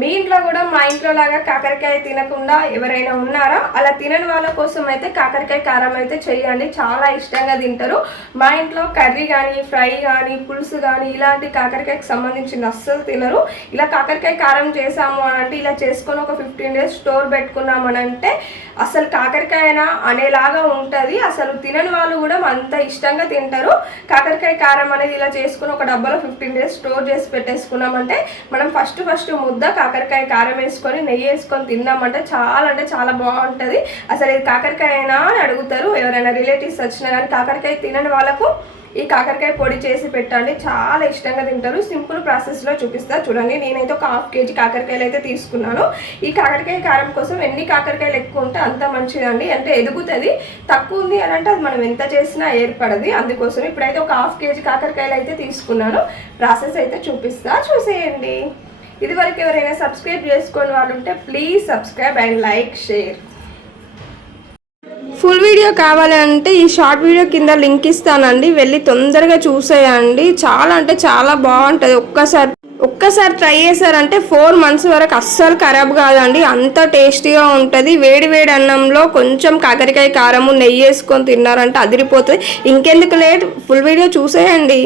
మీ ఇంట్లో కూడా మా ఇంట్లో లాగా కాకరకాయ తినకుండా ఎవరైనా ఉన్నారా? అలా తినని వాళ్ళ కోసం అయితే కాకరకాయ కారం అయితే చేయండి, చాలా ఇష్టంగా తింటారు. మా ఇంట్లో కర్రీ కానీ, ఫ్రై కానీ, పులుసు కానీ ఇలాంటి కాకరకాయకి సంబంధించింది అస్సలు తినరు. ఇలా కాకరకాయ కారం చేసాము అని అంటే, ఇలా చేసుకొని ఒక 15 days స్టోర్ పెట్టుకున్నామని అంటే అసలు కాకరకాయనా అనేలాగా ఉంటుంది. అసలు తినని వాళ్ళు కూడా అంత ఇష్టంగా తింటారు. కాకరకాయ కారం అనేది ఇలా చేసుకుని ఒక డబ్బాలో 15 days స్టోర్ చేసి పెట్టేసుకున్నామంటే మనం ఫస్ట్ ముద్ద కాకరకాయ కారం వేసుకొని నెయ్యి వేసుకొని తిన్నామంటే చాలా బాగుంటుంది. అసలు ఇది కాకరకాయనా అని అడుగుతారు ఎవరైనా రిలేటివ్స్ వచ్చినా కానీ. కాకరకాయ తినని వాళ్ళకు ఈ కాకరకాయ పొడి చేసి పెట్టండి, చాలా ఇష్టంగా తింటారు. సింపుల్ ప్రాసెస్లో చూపిస్తా చూడండి. నేనైతే ఒక 1/2 kg కాకరకాయలు అయితే తీసుకున్నాను. ఈ కాకరకాయ కారం కోసం ఎన్ని కాకరకాయలు ఎక్కువ ఉంటే అంత మంచిదండి, అంటే ఎదుగుతుంది. తక్కువ ఉంది అని అంటే అది మనం ఎంత చేసినా ఏర్పడది. అందుకోసం ఇప్పుడైతే ఒక 1/2 kg కాకరకాయలు అయితే తీసుకున్నాను. ప్రాసెస్ అయితే చూపిస్తా, చూసేయండి. ఇదివరకు ఎవరైనా సబ్స్క్రైబ్ చేసుకొని వాళ్ళు ఉంటే please subscribe and like, share. Full video కావాలి అంటే ఈ షార్ట్ వీడియో కింద లింక్ ఇస్తానండి, వెళ్ళి తొందరగా చూసేయండి. చాలా అంటే చాలా బాగుంటుంది. ఒక్కసారి ట్రై చేశారంటే 4 months వరకు అస్సలు ఖరాబ్ కాదండి, అంత టేస్టీగా ఉంటుంది. వేడి అన్నంలో కొంచెం కాకరకాయ కారము నెయ్యి వేసుకొని తిన్నారంటే అదిరిపోతుంది. ఇంకెందుకు లేట్, ఫుల్ వీడియో చూసేయండి.